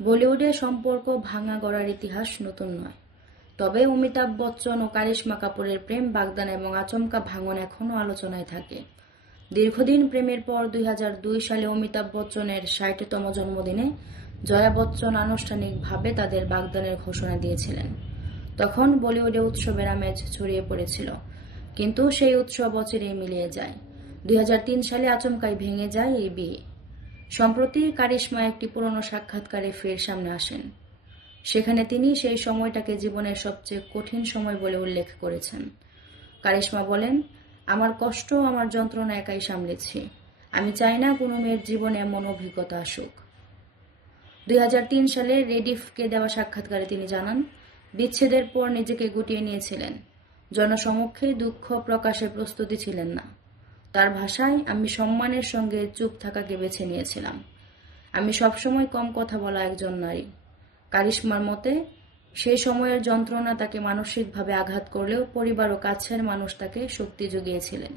বলিউডে সম্পর্ক ভাঙা গড়ার ইতিহাস নতুন নয়। তবে অমিতাভ বচ্চন ও কারিশমা কাপুরের প্রেম বাগদান এবং আচমকা ভাঙন এখনও আলোচনায় থাকে। দীর্ঘদিন প্রেমের পর 2002 সালে অমিতাভ বচ্চনের 60তম জন্মদিনে জয়া বচ্চন আনুষ্ঠানিকভাবে তাদের বাগদানের ঘোষণা দিয়েছিলেন। তখন বলিউডে উৎসবের আমেজ ছড়িয়ে পড়েছিল, কিন্তু সেই উৎসব অচিরেই মিলিয়ে যায়। 2003 সালে আচমকাই ভেঙে যায় এই বিয়ে। সম্প্রতি কারিশমা একটি পুরনো সাক্ষাৎকারে ফের সামনে আসেন। সেখানে তিনি সেই সময়টাকে জীবনের সবচেয়ে কঠিন সময় বলে উল্লেখ করেছেন। কারিশমা বলেন, আমার কষ্ট, আমার যন্ত্রণা একাই সামলেছি। আমি চাই না কোনো মেয়ের জীবনে এমন অভিজ্ঞতা আসুক। 2003 সালে রেডিফকে দেওয়া সাক্ষাৎকারে তিনি জানান, বিচ্ছেদের পর নিজেকে গুটিয়ে নিয়েছিলেন। জনসমক্ষে দুঃখ প্রকাশের প্রস্তুতি ছিলেন না। তার ভাষায়, আমি সম্মানের সঙ্গে চুপ থাকাকে বেছে নিয়েছিলাম। আমি সবসময় কম কথা বলা একজন নারী। কারিশমার মতে, সেই সময়ের যন্ত্রণা তাকে মানসিকভাবে আঘাত করলেও পরিবার ও কাছের মানুষ তাকে শক্তি জুগিয়েছিলেন।